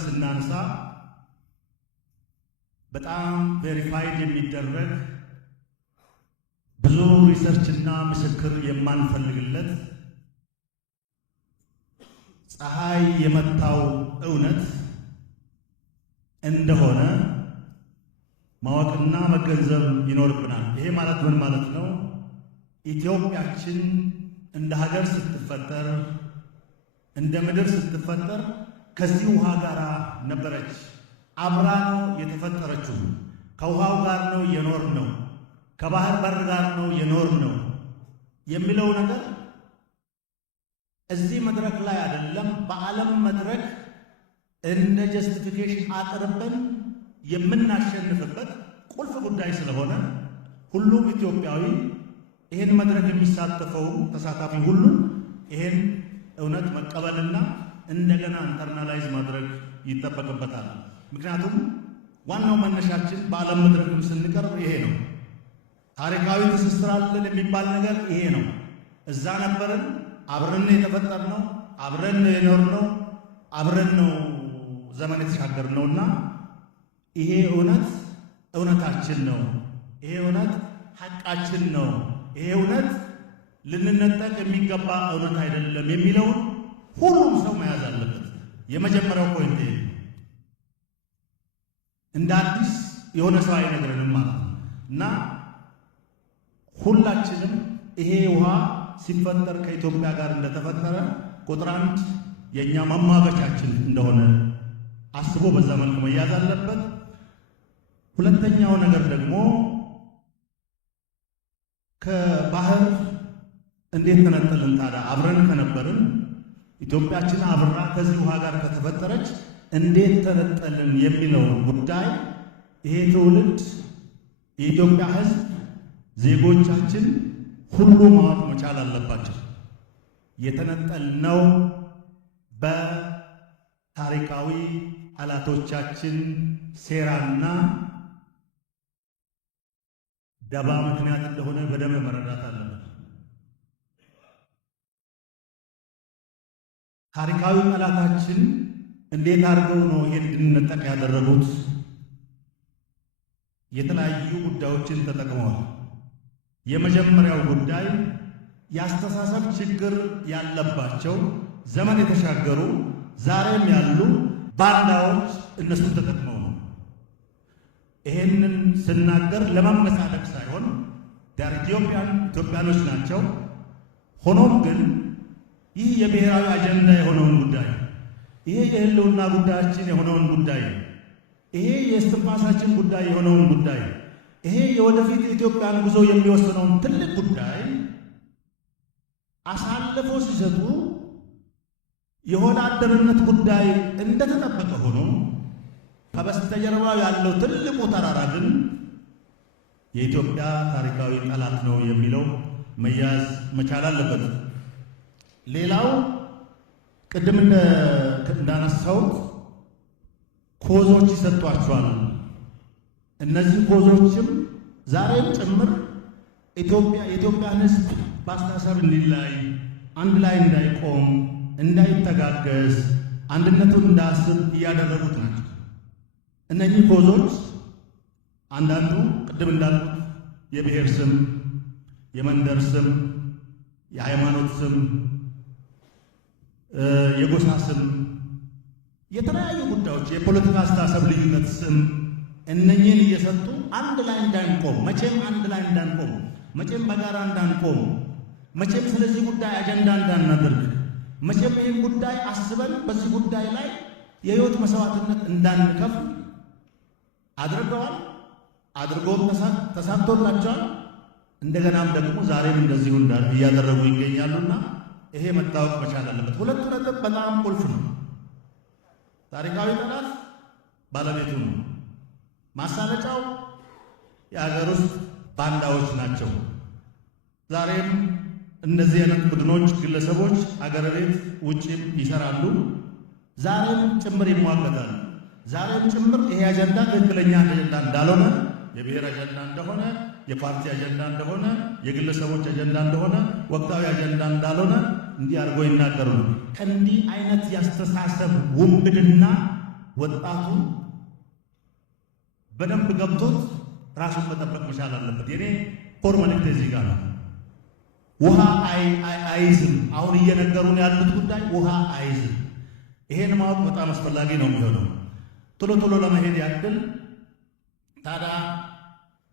ስናንሳ በጣም ቬሪፋይድ የሚደረግ ብዙ ሪሰርችና ምስክር የማንፈልግለት ፀሐይ የመታው እውነት እንደሆነ ማወቅና መገንዘብ ይኖርብናል። ይሄ ማለት ምን ማለት ነው? ኢትዮጵያችን እንደ ሀገር ስትፈጠር እንደ ምድር ስትፈጠር ከዚህ ውሃ ጋር ነበረች። አብራ ነው የተፈጠረችው። ከውሃው ጋር ነው የኖርነው፣ ከባህር በር ጋር ነው የኖርነው የሚለው ነገር እዚህ መድረክ ላይ አይደለም፣ በዓለም መድረክ እንደ ጀስቲፊኬሽን አቅርበን የምናሸንፍበት ቁልፍ ጉዳይ ስለሆነ ሁሉም ኢትዮጵያዊ ይህን መድረክ የሚሳተፈው ተሳታፊ ሁሉ ይህን እውነት መቀበልና እንደገና ኢንተርናላይዝ ማድረግ ይጠበቅበታል። ምክንያቱም ዋናው መነሻችን በዓለም መድረክም ስንቀርብ ይሄ ነው። ታሪካዊ ትስስር አለን የሚባል ነገር ይሄ ነው። እዛ ነበርን፣ አብረን የተፈጠርነው፣ አብረን የኖርነው፣ አብረን ነው ዘመን የተሻገርነውና ይሄ እውነት እውነታችን ነው። ይሄ እውነት ሐቃችን ነው። ይሄ እውነት ልንነጠቅ የሚገባ እውነት አይደለም የሚለውን ሁሉም ሰው መያዝ አለበት። የመጀመሪያው ፖይንት ይሄ እንደ አዲስ የሆነ ሰው አይነግረንም ማለት ነው እና ሁላችንም ይሄ ውሃ ሲፈጠር ከኢትዮጵያ ጋር እንደተፈጠረ ቁጥር አንድ የእኛ ማማበቻችን እንደሆነ አስቦ በዛ መልክ መያዝ አለበት። ሁለተኛው ነገር ደግሞ ከባህር እንዴት ተነጠልን ታዲያ? አብረን ከነበርን ኢትዮጵያችን አብራ ከዚህ ውሃ ጋር ከተፈጠረች እንዴት ተነጠልን የሚለው ጉዳይ ይሄ ትውልድ የኢትዮጵያ ሕዝብ ዜጎቻችን ሁሉ ማወቅ መቻል አለባቸው። የተነጠልነው በታሪካዊ ጠላቶቻችን ሴራና ደባ ምክንያት እንደሆነ በደንብ መረዳት አለበት። ታሪካዊ ጠላታችን እንዴት አድርገው ነው ይሄን እንድንነጠቅ ያደረጉት? የተለያዩ ጉዳዮችን ተጠቅመዋል። የመጀመሪያው ጉዳይ የአስተሳሰብ ችግር ያለባቸው ዘመን የተሻገሩ ዛሬም ያሉ ባንዳዎች እነሱን ተጠቅመው ነው። ይሄንን ስናገር ለማመጻደቅ ሳይሆን ዳር ኢትዮጵያኖች ናቸው። ሆኖም ግን ይህ የብሔራዊ አጀንዳ የሆነውን ጉዳይ፣ ይሄ የህልውና ጉዳያችን የሆነውን ጉዳይ፣ ይሄ የእስትንፋሳችን ጉዳይ የሆነውን ጉዳይ፣ ይሄ የወደፊት የኢትዮጵያን ጉዞ የሚወስነውን ትልቅ ጉዳይ አሳልፎ ሲሰጡ የሆነ አደርነት ጉዳይ እንደተጠበቀ ሆኖ ከበስተጀርባ ያለው ትልቁ ተራራ ግን የኢትዮጵያ ታሪካዊ ጠላት ነው የሚለው መያዝ መቻል አለበት። ሌላው ቅድም እንዳነሳሁት ኮዞች ይሰጧቸዋል። እነዚህ ኮዞችም ዛሬም ጭምር የኢትዮጵያን ሕዝብ በአስተሳሰብ እንዲላይ፣ አንድ ላይ እንዳይቆም፣ እንዳይተጋገዝ፣ አንድነቱን እንዳያስብ እያደረጉት ናቸው። እነዚህ ኮዞች አንዳንዱ ቅድም እንዳልኩት የብሔር ስም፣ የመንደር ስም፣ የሃይማኖት ስም፣ የጎሳ ስም፣ የተለያዩ ጉዳዮች፣ የፖለቲካ አስተሳሰብ ልዩነት ስም እነኚህን እየሰጡ አንድ ላይ እንዳንቆም፣ መቼም አንድ ላይ እንዳንቆም፣ መቼም በጋራ እንዳንቆም፣ መቼም ስለዚህ ጉዳይ አጀንዳ እንዳናደርግ፣ መቼም ይህን ጉዳይ አስበን በዚህ ጉዳይ ላይ የህይወት መስዋዕትነት እንዳንከፍል አድርገዋል። አድርጎም ተሳክቶላቸዋል። እንደገናም ደግሞ ዛሬም እንደዚሁ እያደረጉ ይገኛሉና ይሄ መታወቅ መቻል አለበት። ሁለቱ ነጥብ በጣም ቁልፍ ነው። ታሪካዊ ጠላት ባለቤቱ ነው። ማሳለጫው የሀገር ውስጥ ባንዳዎች ናቸው። ዛሬም እነዚህ አይነት ቡድኖች፣ ግለሰቦች አገር ቤት ውጭም ይሰራሉ። ዛሬም ጭምር ይሟገታሉ። ዛሬም ጭምር ይሄ አጀንዳ ትክክለኛ አጀንዳ እንዳልሆነ፣ የብሔር አጀንዳ እንደሆነ፣ የፓርቲ አጀንዳ እንደሆነ፣ የግለሰቦች አጀንዳ እንደሆነ፣ ወቅታዊ አጀንዳ እንዳልሆነ እንዲህ አድርጎ ይናገሩ። ከእንዲህ አይነት ያስተሳሰብ ውንብድና ወጣቱ በደንብ ገብቶት ራሱን መጠበቅ መቻል አለበት። የኔ ኮር መልእክት እዚህ ጋር ነው። ውሃ አይዝም። አሁን እየነገሩን ያሉት ጉዳይ ውሃ አይዝም። ይሄን ማወቅ በጣም አስፈላጊ ነው የሚሆነው። ቶሎ ለመሄድ ያክል ታዲያ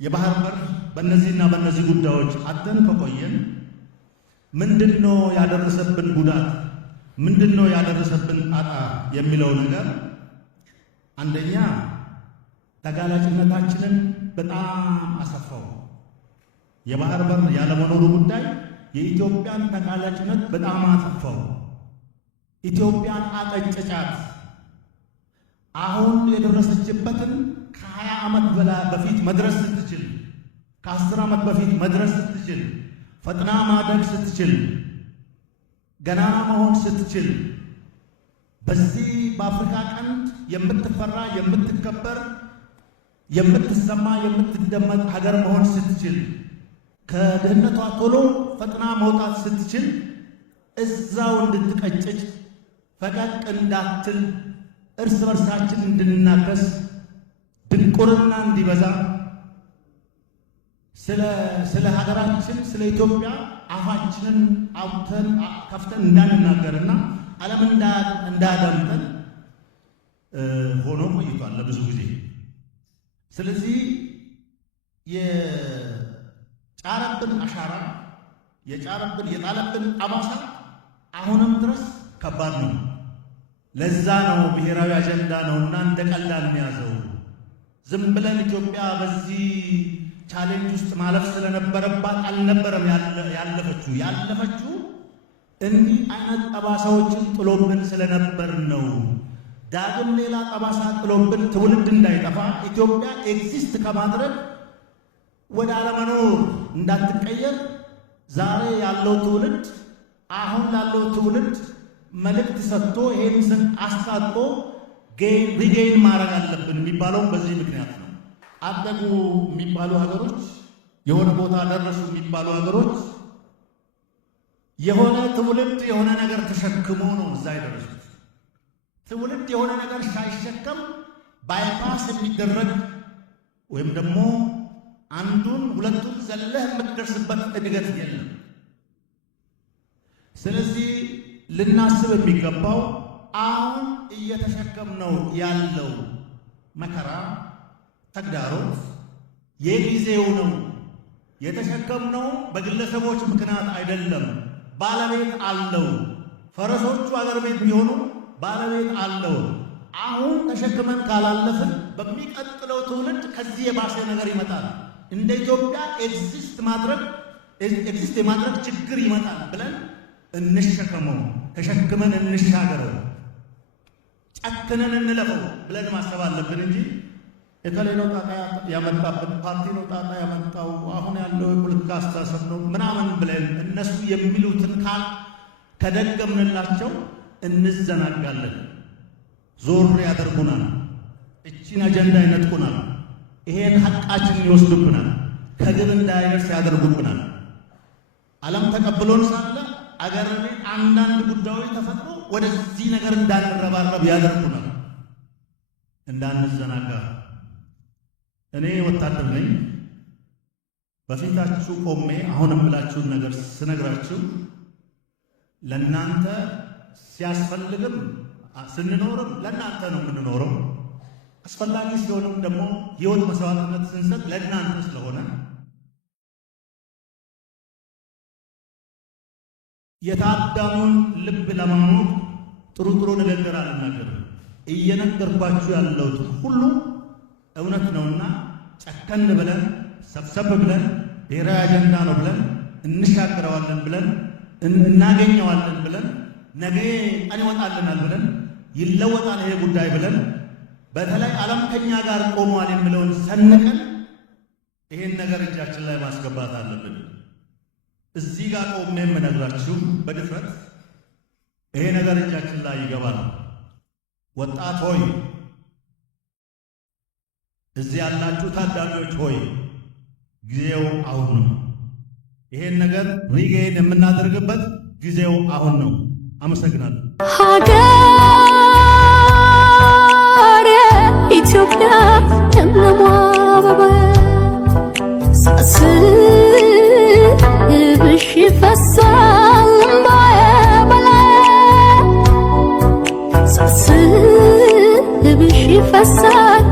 የባህር በር በእነዚህና በእነዚህ ጉዳዮች አተን ከቆየን ምንድነው ያደረሰብን ጉዳት፣ ምንድነው ያደረሰብን ጣጣ የሚለው ነገር አንደኛ ተጋላጭነታችንን በጣም አሰፋው። የባህር በር ያለመኖሩ ጉዳይ የኢትዮጵያን ተጋላጭነት በጣም አሰፋው። ኢትዮጵያን አቀጨጫት። አሁን የደረሰችበትን ከ20 ዓመት በፊት መድረስ ስትችል፣ ከ10 ዓመት በፊት መድረስ ስትችል፣ ፈጥና ማደግ ስትችል፣ ገና መሆን ስትችል፣ በዚህ በአፍሪካ ቀንድ የምትፈራ የምትከበር የምትሰማ የምትደመጥ ሀገር መሆን ስትችል፣ ከድህነቷ ቶሎ ፈጥና መውጣት ስትችል፣ እዛው እንድትቀጭጭ ፈቀቅ እንዳትል፣ እርስ በርሳችን እንድንናከስ፣ ድንቁርና እንዲበዛ፣ ስለ ሀገራችን ስለ ኢትዮጵያ አፋችንን አውጥተን ከፍተን እንዳንናገርና ዓለም እንዳያዳምጠን ሆኖ ቆይቷል ለብዙ ጊዜ። ስለዚህ የጫረብን አሻራ የጣለብን ጠባሳ አሁንም ድረስ ከባድ ነው። ለዛ ነው ብሔራዊ አጀንዳ ነውና እንደ ቀላል የሚያዘው። ዝም ብለን ኢትዮጵያ በዚህ ቻሌንጅ ውስጥ ማለፍ ስለነበረባት አልነበረም ያለፈችው እንዲህ አይነት ጠባሳዎችን ጥሎብን ስለነበር ነው። ዳግም ሌላ ጠባሳ ጥሎብን ትውልድ እንዳይጠፋ ኢትዮጵያ ኤግዚስት ከማድረግ ወደ አለመኖር እንዳትቀየር ዛሬ ያለው ትውልድ አሁን ላለው ትውልድ መልእክት ሰጥቶ ይሄን ስን አስታጥቆ ሪጌን ማድረግ አለብን የሚባለው በዚህ ምክንያት ነው። አደጉ የሚባሉ ሀገሮች፣ የሆነ ቦታ ደረሱ የሚባሉ ሀገሮች የሆነ ትውልድ የሆነ ነገር ተሸክሞ ነው እዛ የደረሱት። ትውልድ የሆነ ነገር ሳይሸከም ባይፓስ የሚደረግ ወይም ደግሞ አንዱን ሁለቱን ዘለህ የምትደርስበት እድገት የለም። ስለዚህ ልናስብ የሚገባው አሁን እየተሸከምነው ያለው መከራ ተግዳሮት የጊዜው ነው። የተሸከምነው በግለሰቦች ምክንያት አይደለም፣ ባለቤት አለው። ፈረሶቹ አገር ቤት ቢሆኑ ባለቤት አለው። አሁን ተሸክመን ካላለፍን በሚቀጥለው ትውልድ ከዚህ የባሰ ነገር ይመጣል። እንደ ኢትዮጵያ ኤግዚስት የማድረግ ችግር ይመጣል ብለን እንሸከመው፣ ተሸክመን እንሻገረው፣ ጨክነን እንለፈው ብለን ማሰብ አለብን እንጂ የከሌ ነው ጣጣ ያመጣብን፣ ፓርቲ ነው ጣጣ ያመጣው፣ አሁን ያለው የፖለቲካ አስተሳሰብ ነው ምናምን ብለን እነሱ የሚሉትን ቃል ከደገምንላቸው እንዘናጋለን። ዞር ያደርጉናል። እቺን አጀንዳ ይነጥቁናል። ይሄን ሐቃችንን ይወስዱብናል። ከግብ እንዳይደርስ ያደርጉብናል። ዓለም ተቀብሎን ሳለ አገር ቤት አንዳንድ ጉዳዮች ተፈጥሮ ወደዚህ ነገር እንዳንረባረብ ያደርጉናል። እንዳንዘናጋ። እኔ ወታደር ነኝ። በፊታችሁ ቆሜ አሁን የምላችሁን ነገር ስነግራችሁ ለእናንተ ሲያስፈልግም ስንኖርም ለእናንተ ነው የምንኖረው። አስፈላጊ ሲሆንም ደግሞ ሕይወት መስዋዕትነት ስንሰጥ ለእናንተ ስለሆነ የታዳሙን ልብ ለማሞቅ ጥሩ ንግግር አልናገርም። እየነገርኳችሁ ያለሁት ሁሉ እውነት ነውና ጨከን ብለን ሰብሰብ ብለን ብሔራዊ አጀንዳ ነው ብለን እንሻገረዋለን ብለን እናገኘዋለን ብለን ነገ ቀን ይወጣልናል ብለን ይለወጣል ይሄ ጉዳይ ብለን በተለይ ዓለም ከኛ ጋር ቆሟል የሚለውን ሰንቀን ይሄን ነገር እጃችን ላይ ማስገባት አለብን። እዚህ ጋር ቆሜ የምነግራችሁ በድፍረት ይሄ ነገር እጃችን ላይ ይገባል። ወጣት ሆይ፣ እዚህ ያላችሁ ታዳሚዎች ሆይ፣ ጊዜው አሁን ነው። ይሄን ነገር ሪጌን የምናደርግበት ጊዜው አሁን ነው። አመሰግናለሁ። ኢትዮጵያ ለምለሟ አበባዬ ሳስብሽ ይፈሳል እምባዬ በላዬ ሳስብሽ ይፈሳል